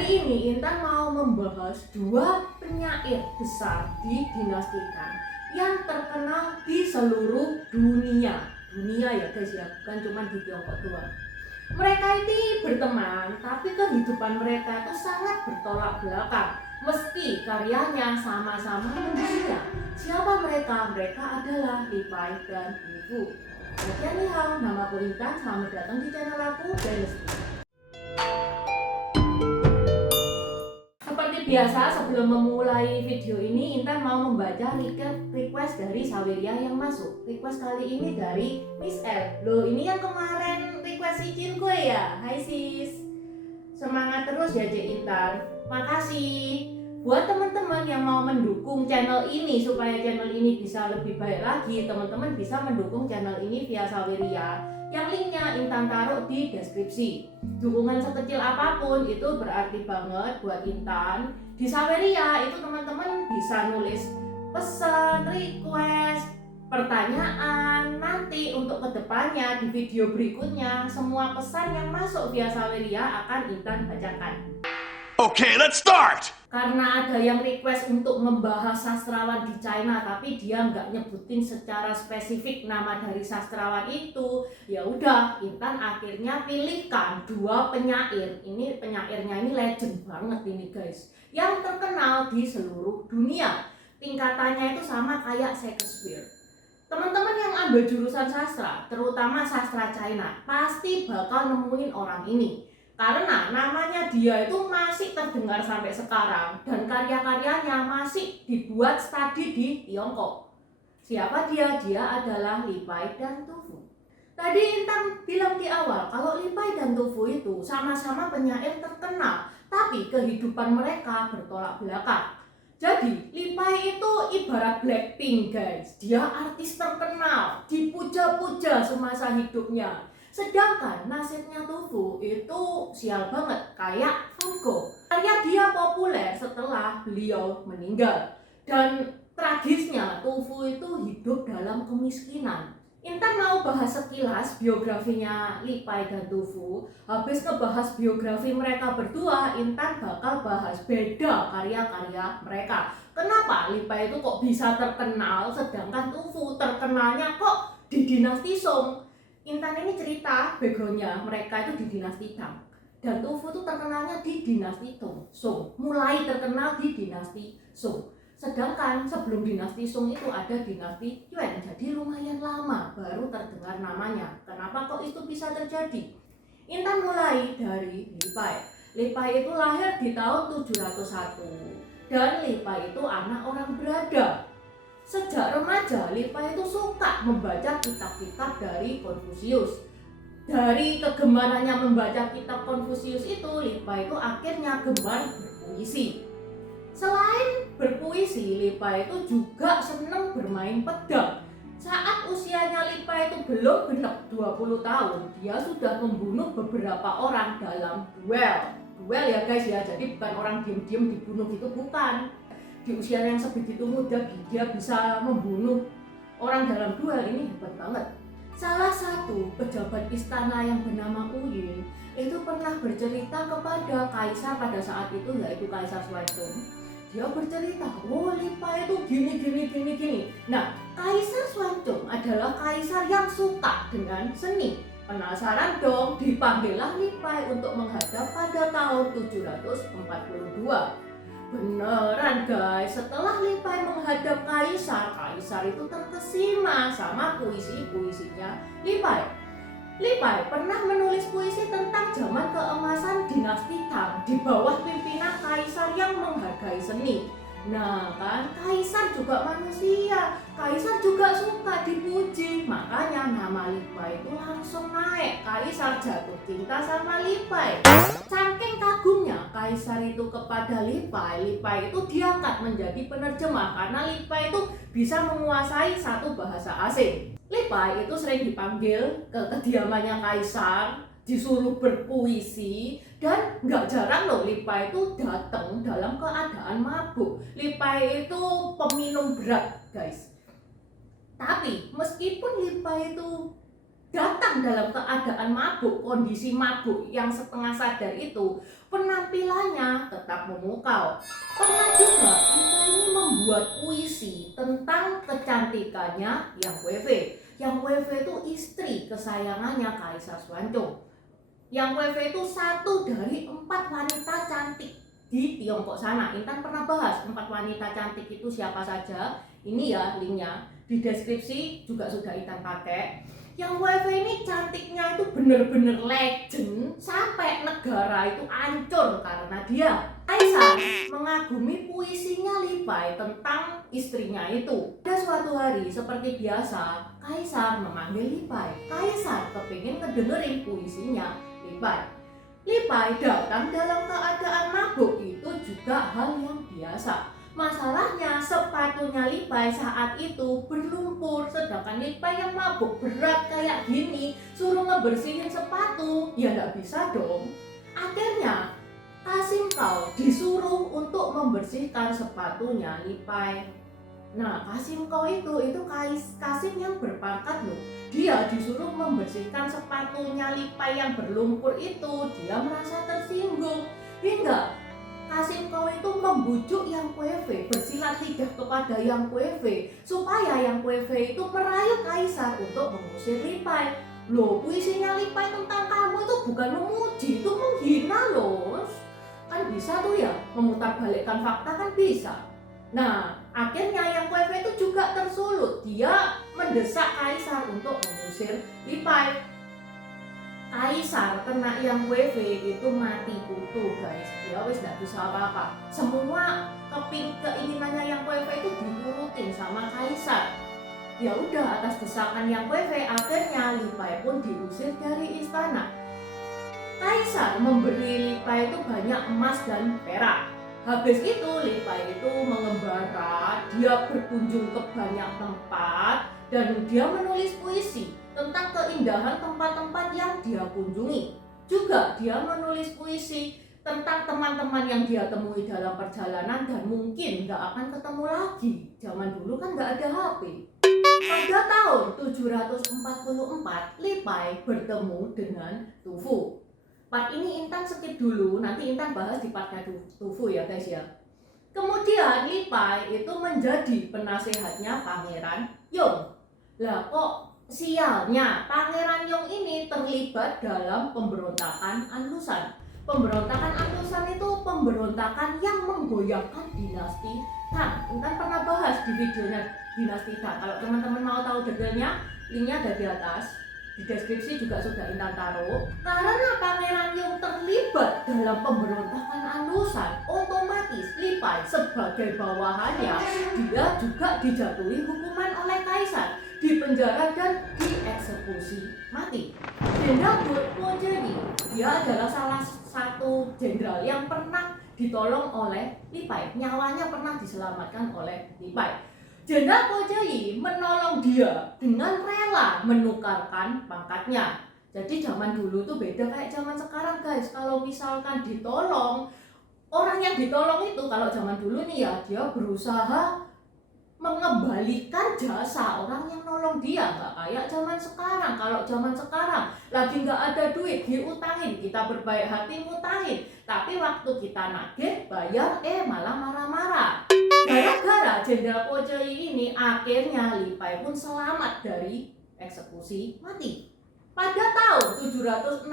Hari ini Intan mau membahas dua penyair besar di dinasti Tang yang terkenal di seluruh dunia. Dunia ya guys ya, bukan cuma di Tiongkok doang. Mereka ini berteman, tapi kehidupan mereka itu sangat bertolak belakang. Meski karyanya sama-sama mendunia. Siapa mereka? Mereka adalah Li Pai dan Wu Fu. Sekian nih, nama aku Intan. Selamat datang di channel aku, Dynasty. Seperti biasa, sebelum memulai video ini, Intan mau membaca request dari Saweria yang masuk. Request kali ini dari Miss L. Loh, ini yang kemarin request izin gue ya. Hai sis, semangat terus ya Cek Intan. Makasih. Buat teman-teman yang mau mendukung channel ini supaya channel ini bisa lebih baik lagi, teman-teman bisa mendukung channel ini via Saweria yang linknya Intan taruh di deskripsi. Dukungan sekecil apapun itu berarti banget buat Intan. Di Saweria itu teman-teman bisa nulis pesan, request, pertanyaan. Nanti untuk kedepannya di video berikutnya semua pesan yang masuk via Saweria akan Intan bacakan. Okay, let's start! Karena ada yang request untuk membahas sastrawan di China, tapi dia nggak nyebutin secara spesifik nama dari sastrawan itu, ya udah Intan akhirnya pilihkan dua penyair. Ini penyairnya ini legend banget ini guys, yang terkenal di seluruh dunia. Tingkatannya itu sama kayak Shakespeare. Teman-teman yang ambil jurusan sastra, terutama sastra China, pasti bakal nemuin orang ini. Karena namanya dia itu masih terdengar sampai sekarang dan karya-karyanya masih dibuat studi di Tiongkok. Siapa dia? Dia adalah Li Pai dan Tu Fu. Tadi Intan bilang di awal kalau Li Pai dan Tu Fu itu sama-sama penyair terkenal, tapi kehidupan mereka bertolak belakang. Jadi Li Pai itu ibarat Blackpink guys. Dia artis terkenal, dipuja-puja semasa hidupnya. Sedangkan nasibnya Tu Fu itu sial banget, kayak Van Gogh. Karya dia populer setelah beliau meninggal. Dan tragisnya Tu Fu itu hidup dalam kemiskinan. Intan mau bahas sekilas biografinya Li Pai dan Tu Fu. Habis ngebahas biografi mereka berdua, Intan bakal bahas beda karya-karya mereka. Kenapa Li Pai itu kok bisa terkenal, sedangkan Tu Fu terkenalnya kok di dinasti Song. Intan ini cerita backgroundnya mereka itu di dinasti Tang, dan Tu Fu itu terkenalnya di dinasti Song. Mulai terkenal di dinasti Song. Sedangkan sebelum dinasti Song itu ada dinasti Yuan, jadi lumayan lama baru terdengar namanya. Kenapa kok itu bisa terjadi? Intan mulai dari Li Pai. Li Pai itu lahir di tahun 701 dan Li Pai itu anak orang berada. Sejak remaja, Li Pai itu suka membaca kitab-kitab dari Konfusius. Dari kegemarannya membaca kitab Konfusius itu, Li Pai itu akhirnya gemar berpuisi. Selain berpuisi, Li Pai itu juga senang bermain pedang. Saat usianya Li Pai itu belum genap 20 tahun, dia sudah membunuh beberapa orang dalam duel. Duel ya guys ya, jadi bukan orang diam-diam dibunuh gitu, bukan. Di usia yang sebegitu muda dia bisa membunuh orang dalam duel, ini hebat banget. Salah satu pejabat istana yang bernama Yin itu pernah bercerita kepada kaisar pada saat itu, yaitu Kaisar Xuanzong. Dia bercerita, oh Li Pai itu gini. Nah, Kaisar Xuanzong adalah kaisar yang suka dengan seni. Penasaran dong, dipanggillah Li Pai untuk menghadap pada tahun 742. Beneran guys, setelah Li Pai menghadap kaisar itu terkesima sama puisi-puisinya Li Pai. Li Pai pernah menulis puisi tentang zaman keemasan dinasti Tang di bawah pimpinan kaisar yang menghargai seni. Nah kan, kaisar juga manusia, kaisar juga suka dipuji, makanya nama Li Pai itu langsung naik. Kaisar jatuh cinta sama Li Pai. Saking kagumnya kaisar itu kepada Li Pai itu diangkat menjadi penerjemah karena Li Pai itu bisa menguasai satu bahasa asing. Li Pai itu sering dipanggil ke kediamannya kaisar, disuruh berpuisi, dan nggak jarang loh Li Pai itu datang dalam keadaan mabuk. Li Pai itu peminum berat guys. Tapi meskipun Li Pai itu datang dalam keadaan mabuk, kondisi mabuk yang setengah sadar itu, penampilannya tetap memukau. Pernah juga kita ini membuat puisi tentang kecantikannya Yang Wewe. Yang Wewe itu istri kesayangannya Kaisar Shuangchong. Yang Wewe itu satu dari 4 wanita cantik di Tiongkok sana. Intan pernah bahas 4 wanita cantik itu siapa saja. Ini ya linknya, di deskripsi juga sudah Intan pakai. Yang Wewe ini cantiknya itu bener-bener legend, sampai negara itu hancur karena dia. Kaisar mengagumi puisinya Li Bai tentang istrinya itu. Pada suatu hari seperti biasa, Kaisar memanggil Li Bai. Kaisar kepingin ngedengerin puisinya Li Bai. Li Bai datang dalam keadaan mabuk, itu juga hal yang biasa. Masalahnya sepatunya Li Bai saat itu berlumpur, sedangkan Li Bai yang mabuk berat kayak gini suruh ngebersihin sepatu, ya nggak bisa dong. Akhirnya Kasim Kau disuruh untuk membersihkan sepatunya Li Bai. Nah, Kasim Kau itu Kasim yang berpangkat loh. Dia disuruh membersihkan sepatunya Li Bai yang berlumpur itu. Dia merasa tersinggung hingga Kasim Kau itu membujuk Yang Wewe, bersilat lidah kepada Yang Wewe supaya Yang Wewe itu merayu Kaisar untuk mengusir Li Bai. Loh, puisinya Li Bai tentang kamu itu bukan memuji, itu menghina loh. Kan bisa tuh ya, memutarbalikkan fakta kan bisa. Nah, akhirnya Yang Wewe itu juga tersulut. Dia mendesak Kaisar untuk mengusir Li Bai. Kaisar kena Yang Wewe itu mati kutu guys. Dia wis gak bisa apa-apa. Semua keinginannya Yang Wewe itu diturutin sama Kaisar. Ya udah, atas desakan Yang Wewe akhirnya Li Bai pun diusir dari istana. Kaisar memberi Li Bai itu banyak emas dan perak. Habis itu Li Bai itu mengembara, dia berkunjung ke banyak tempat dan dia menulis puisi tentang keindahan tempat-tempat yang dia kunjungi. Juga dia menulis puisi tentang teman-teman yang dia temui dalam perjalanan dan mungkin gak akan ketemu lagi. Zaman dulu kan gak ada HP. Pada tahun 744, Li Bai bertemu dengan Tu Fu. Part ini Intan skip dulu, nanti Intan bahas di partnya Tu Fu ya guys ya. Kemudian Li Bai itu menjadi penasehatnya Pangeran Yong. Lah kok sialnya Pangeran Yong ini terlibat dalam pemberontakan Anlusan. Pemberontakan Anlusan itu pemberontakan yang menggoyahkan dinasti Tang. Intan pernah bahas di videonya dinasti Tang. Kalau teman-teman mau tahu detailnya, linknya ada di atas. Di deskripsi juga sudah Intan taruh. Karena Pangeran Yong terlibat dalam pemberontakan Anlusan, otomatis Li Bai sebagai bawahannya, dia juga dijatuhi hukuman oleh Kaisar, dipenjara dan dieksekusi mati. Jenderal Bo Jieyi, dia adalah salah satu jenderal yang pernah ditolong oleh Li Bai. Nyawanya pernah diselamatkan oleh Li Bai. Jenderal Bo Jieyi menolong dia dengan rela menukarkan pangkatnya. Jadi zaman dulu tuh beda kayak zaman sekarang guys. Kalau misalkan ditolong, orang yang ditolong itu kalau zaman dulu nih ya, dia berusaha mengembalikan jasa orang yang nolong dia. Nggak kayak zaman sekarang. Kalau zaman sekarang lagi nggak ada duit, diutangin, kita berbaik hati ngutangin, tapi waktu kita nagih bayar malah marah-marah. Gara-gara Jenderal Bo Jieyi ini akhirnya Li Bai pun selamat dari eksekusi mati. Pada tahun 762,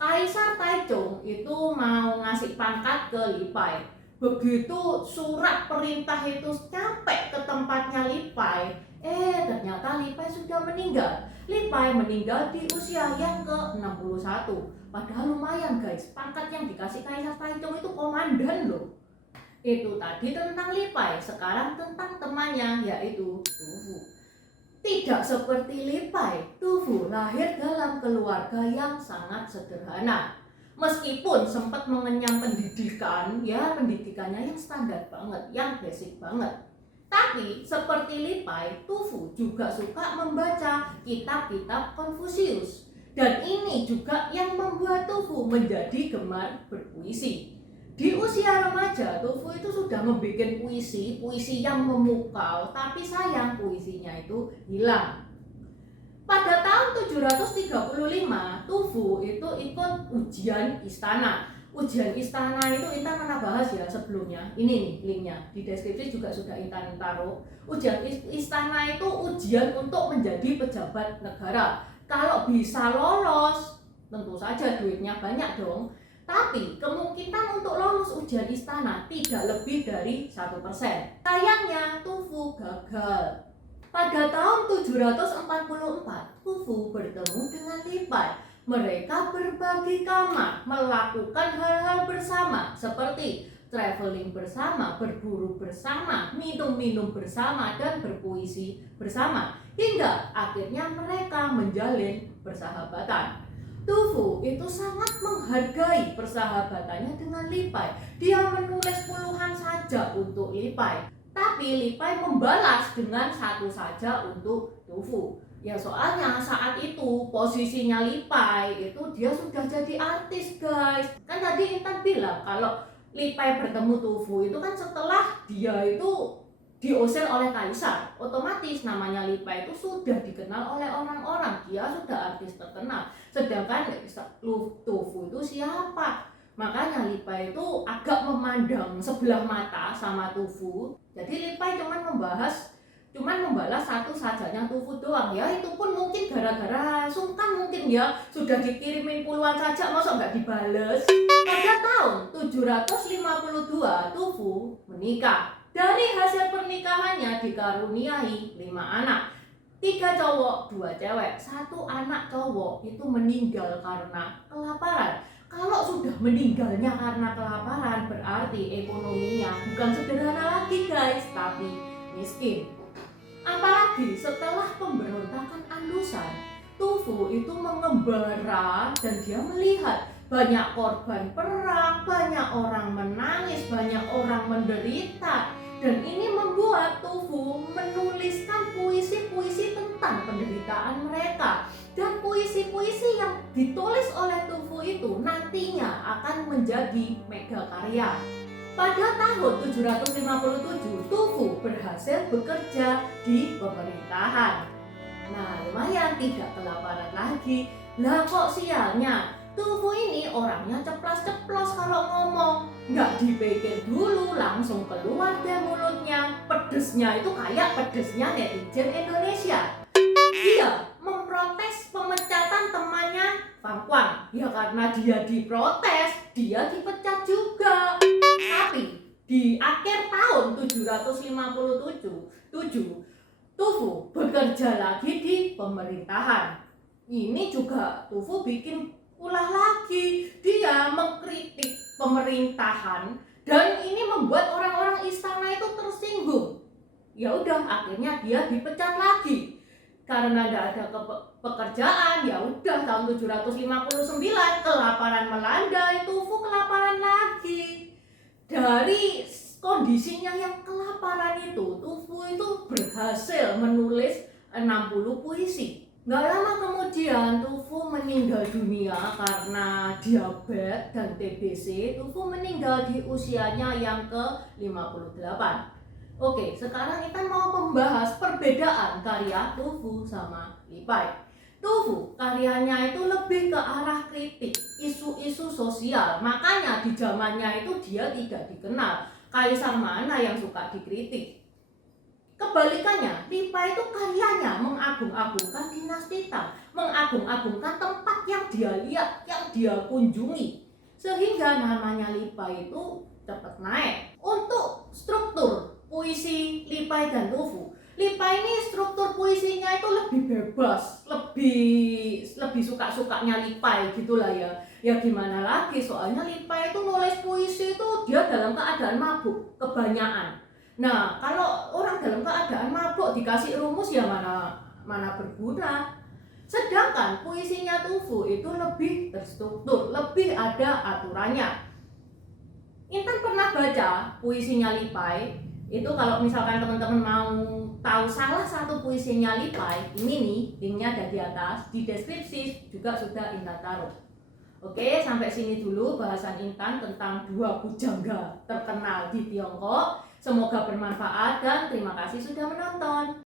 Kaisar Taizong itu mau ngasih pangkat ke Li Bai. Begitu surat perintah itu sampai ke tempatnya Li Bai, ternyata Li Bai sudah meninggal. Li Bai meninggal di usia yang ke-61. Padahal lumayan guys, pangkat yang dikasih Kaisar Taizong itu komandan loh. Itu tadi tentang Li Bai, sekarang tentang temannya yaitu Tu Fu. Tidak seperti Li Bai, Tu Fu lahir dalam keluarga yang sangat sederhana. Meskipun sempat mengenyam pendidikan, ya pendidikannya yang standar banget, yang basic banget. Tapi seperti Li Bai, Tu Fu juga suka membaca kitab-kitab Konfusius. Dan ini juga yang membuat Tu Fu menjadi gemar berpuisi. Di usia remaja, Tu Fu itu sudah membuat puisi yang memukau, tapi sayang puisinya itu hilang. Pada tahun 735, Tufu itu ikut ujian istana. Ujian istana itu Intan pernah bahas ya sebelumnya. Ini nih linknya, di deskripsi juga sudah Intan taruh. Ujian istana itu ujian untuk menjadi pejabat negara. Kalau bisa lolos, tentu saja duitnya banyak dong. Tapi kemungkinan untuk lolos ujian istana tidak lebih dari 1%. Sayangnya Tufu gagal. Pada tahun 744, Tufu bertemu dengan Lipai. Mereka berbagi kamar, melakukan hal-hal bersama seperti traveling bersama, berburu bersama, minum-minum bersama, dan berpuisi bersama. Hingga akhirnya mereka menjalin persahabatan. Tufu itu sangat menghargai persahabatannya dengan Lipai. Dia menulis puluhan saja untuk Lipai. Tapi Lipai membalas dengan satu saja untuk Tufu. Ya soalnya saat itu posisinya Lipai itu dia sudah jadi artis guys. Kan tadi Intan bilang kalau Lipai bertemu Tufu itu kan setelah dia itu diusir oleh kaisar. Otomatis namanya Lipai itu sudah dikenal oleh orang-orang. Dia sudah artis terkenal. Sedangkan Tufu itu siapa? Makanya Lipai itu agak memandang sebelah mata sama Tufu. Jadi Lipai cuman membalas satu sajanya Tufu doang ya. Itu pun mungkin gara-gara sungkan mungkin ya. Sudah dikirimin puluhan saja masa nggak dibales. Pada tahun 752 Tufu menikah. Dari hasil pernikahannya dikaruniai 5 anak. 3 cowok, 2 cewek. 1 anak cowok itu meninggal karena kelaparan. Kalau sudah meninggalnya karena kelaparan berarti ekonominya bukan sederhana lagi guys, tapi miskin. Apalagi setelah pemberontakan Andusan, Tufu itu mengembara dan dia melihat banyak korban perang, banyak orang menangis, banyak orang menderita. Dan ini membuat Tufu menuliskan puisi-puisi tentang penderitaan mereka. Dan puisi-puisi yang ditulis oleh Tufu itu nantinya akan menjadi megakarya. Pada tahun 757, Tufu berhasil bekerja di pemerintahan. Nah, lumayan tidak kelaparan lagi. Lah kok sialnya, Tufu ini orangnya ceplas-ceplos kalau ngomong. Nggak dipikir dulu, langsung keluar deh mulutnya. Pedesnya itu kayak pedesnya netizen Indonesia. Dia memprotes pemecatan temannya Fang Kuang. Ya karena dia diprotes, dia dipecat juga. Tapi di akhir tahun 757, Tufu bekerja lagi di pemerintahan. Ini juga Tufu bikin ulah lagi. Dia mengkritik pemerintahan dan ini membuat orang-orang istana itu tersinggung. Ya udah, akhirnya dia dipecat lagi. Karena tidak ada pekerjaan, ya udah tahun 759 kelaparan melanda, Tufu kelaparan lagi. Dari kondisinya yang kelaparan itu, Tufu itu berhasil menulis 60 puisi. Gak lama kemudian Tufu meninggal dunia karena diabetes dan TBC. Tufu meninggal di usianya yang ke-58. Oke, sekarang kita mau membahas perbedaan karya Tufu sama Lipai. Tufu karyanya itu lebih ke arah kritik, isu-isu sosial. Makanya di zamannya itu dia tidak dikenal. Kaisar mana yang suka dikritik? Kebalikannya, Lipai itu karyanya mengagung-agungkan dinasti Tang, mengagung-agungkan tempat yang dia lihat, yang dia kunjungi. Sehingga namanya Lipai itu cepat naik. Untuk struktur puisi Lipai dan Tufu, Lipai ini struktur puisinya itu lebih bebas, lebih suka-sukanya Lipai gitulah ya. Ya gimana lagi, soalnya Lipai itu nulis puisi itu dia dalam keadaan mabuk, kebanyakan. Nah, kalau orang dalam keadaan mabuk dikasih rumus ya mana berguna. Sedangkan puisinya Tufu itu lebih terstruktur, lebih ada aturannya. Intan pernah baca puisinya Lipai. Itu kalau misalkan teman-teman mau tahu salah satu puisinya Lipai, ini nih linknya ada di atas, di deskripsi juga sudah Intan taruh. Oke, sampai sini dulu bahasan Intan tentang 2 pujangga terkenal di Tiongkok. Semoga bermanfaat dan terima kasih sudah menonton.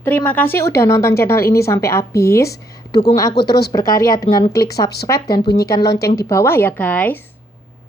Terima kasih udah nonton channel ini sampai habis. Dukung aku terus berkarya dengan klik subscribe dan bunyikan lonceng di bawah ya guys.